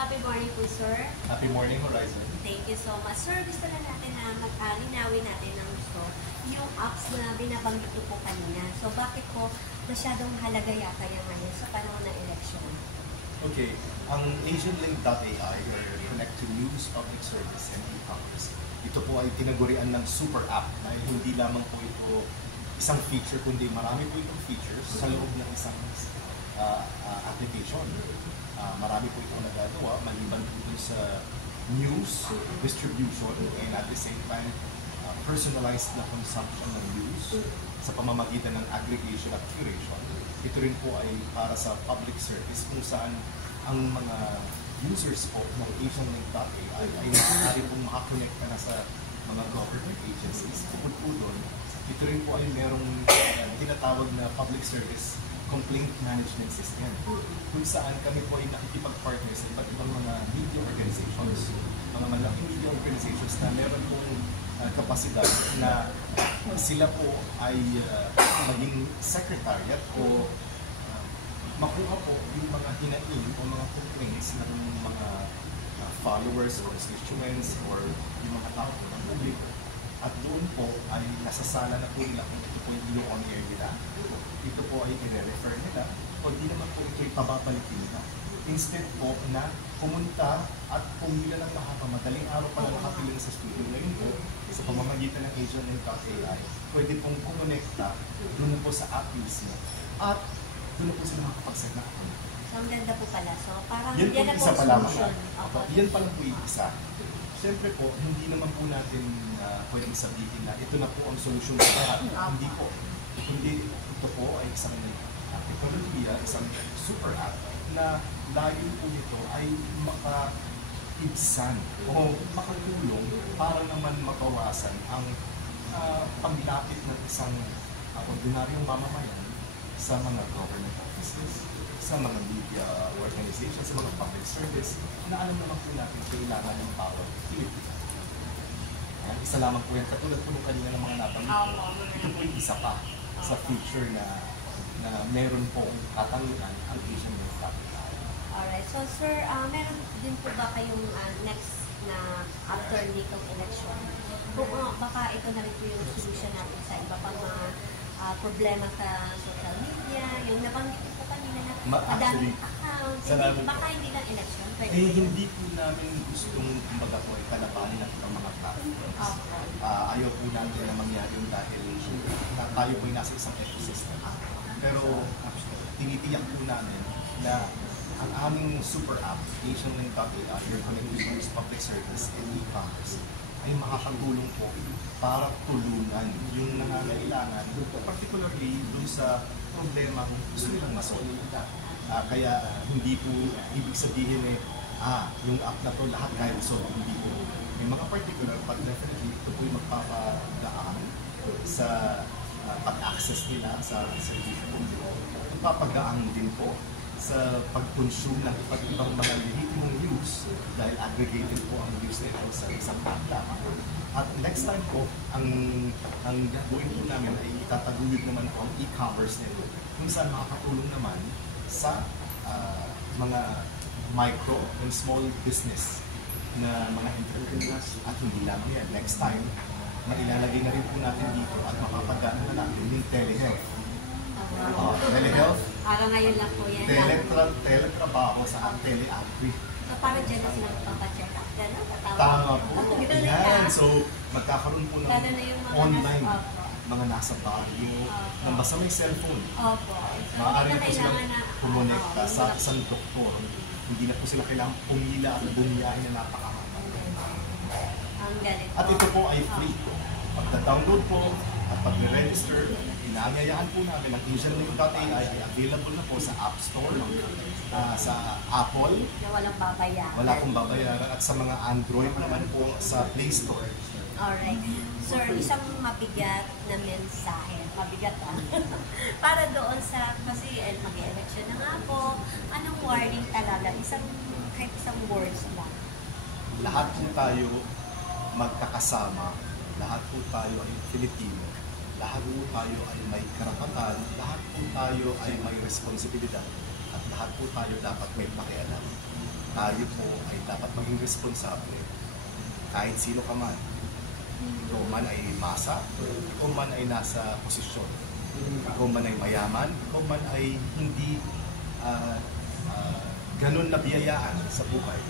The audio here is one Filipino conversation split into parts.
Happy morning po, sir. Happy morning, Horizon. Thank you so much. Sir, gusto na natin na linawin natin ng gusto yung apps na binabanggit ko po kanina. So, bakit po masyadong mahalaga yata yung ngayon sa panahon ng election? Okay, ang AsianLink.ai or Connect to News, Public Service, and E-Commerce. Ito po ay tinagurian ng super app na hindi lamang po ito isang feature, kundi marami po itong features sa loob ng isang application. Marami po itong nagagawa, maliban po ito sa news distribution and at the same time personalized na consumption ng news sa pamamagitan ng aggregation at curation. Ito rin po ay para sa public service kung saan ang mga users po ng AsianLink.ai ay maaari pong makakonekta na sa mga government agencies. Bukod po doon, ito rin po ay merong tinatawag na public service complaint management system kung saan kami po ay nakikipag-partner sa iba't ibang mga media organizations, mga malaking media organizations na meron pong kapasidad na sila po ay maging secretariat o makuha po yung mga hinaing o mga complaints ng mga followers or constituents or yung mga tao ng publiko. At doon po ay nasasala na po nila kung ito po yung on air nila. Ito po ay i-refer nila o di naman po ito ipababalikin nila. Instead po na pumunta at pumila ng madaling araw pa lang nakapiling sa studio. Ngayon po, sa pamamagitan ng AsianLink.ai, pwede pong kumonekta doon po sa app mismo. At doon po sila makapag-set na account. So, ang ganda po pala. So, parang yan po na isa pa lamang. Yan pa lang po isa. Siyempre po, hindi naman po natin pwedeng sabihin na ito na po ang solusyon sa lahat. Hindi po. Hindi, ito po ay isang teknolohiya, isang super app na layo po nito ay makaibsan o makatulong para naman mabawasan ang paglapit ng isang ordinaryong mamamayan sa mga government offices, sa mga media organizations, sa mga public service, na alam naman po natin kailangan ng bawat Pilipino. Isa lamang po yan, katulad po kanina ng mga natanong ko, ito po yung isa pa sa feature na meron pong katanungan ang AsianLink.ai. Alright. So, sir, meron din po ba kayong next na after nitong election? Kung baka ito na rin po yung solution natin sa iba pang mga problema sa social media, yung nabanggit po kanina na madaming account, baka hindi lang election. Hindi po namin gustong kumbaga po ay kalabanin ng mga platforms. Ayaw po natin na mangyari yung dahil tayo po ay nasa isang ecosystem. Pero tinitiyak po namin na ang aming super app, AsianLink.ai, your connected public service and e-commerce, ay makakatulong po para tulungan yung nangangailangan, particularly dun sa problema gusto nilang masolve. Kaya hindi po ibig sabihin yung app na to lahat kaya solve, hindi po. May mga particular, but definitely ito po yung magpapadaan sa pag-access nila sa service publiko. Magpapagaan din po sa pag-consume ng iba't ibang mga lehitimong news dahil aggregated po ang news nito sa isang platform. At next time po, ang gagawin po namin ay itataguyod naman po ang e-commerce nito kung saan makakatulong naman sa mga micro and small business na mga entrepreneurs at hindi lang yan. Next time, mailalagay na rin po natin dito at makapagaan na natin yung telehealth. Telehealth, parang ngayon lang po yan. teletrabaho sa teleagri. So, parang dyan na sila magpapacheck up. Gano'n? Tama po. Yan. So, magkakaroon po ng online, mga nasa barrio, na basta may cellphone. Maaari po silang kumonekta sa isang doktor. Hindi na po sila kailangang pumila at bumiyahin na napakahaba. Ang galing. At ito po ay free. Pagka-download po at pag-register, inaanyayahan po namin ang AsianLink.ai ay available na po sa App Store, sa Apple. Na walang babayaran. Wala akong babayaran. At sa mga Android naman po sa Play Store. Alright. Sir, isang mabigat na mensahe. Mabigat para doon sa, kasi mag-election na nga po, anong warning talaga? Kahit isang words lang. Lahat po tayo magkakasama. Lahat po tayo ay Pilipino. Lahat po tayo ay may karapatan. Lahat po tayo ay may responsibilidad At lahat po tayo dapat may pakialam. Tayo po ay dapat maging responsable. Kahit sino ka man. Ikaw man ay masa, ikaw man ay nasa posisyon. Ikaw man ay mayaman, ikaw man ay hindi ganun na biyayaan sa buhay.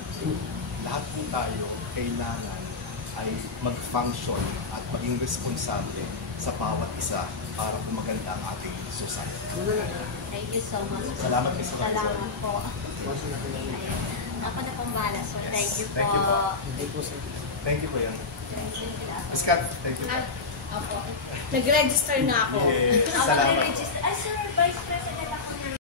Lahat po tayo kailangan ay mag-function at maging responsable sa bawat isa para maganda ang ating society. Thank you so much. Salamat, Ms. Rosa. Salamat po. Ayun. Ako na pong bahala. So, thank you po. Thank you po. Thank you po yan. Ms. Kat, thank you po. Opo. Nag-register na ako. Yes, Ako salamat. na-register. Ay, sir, Vice President.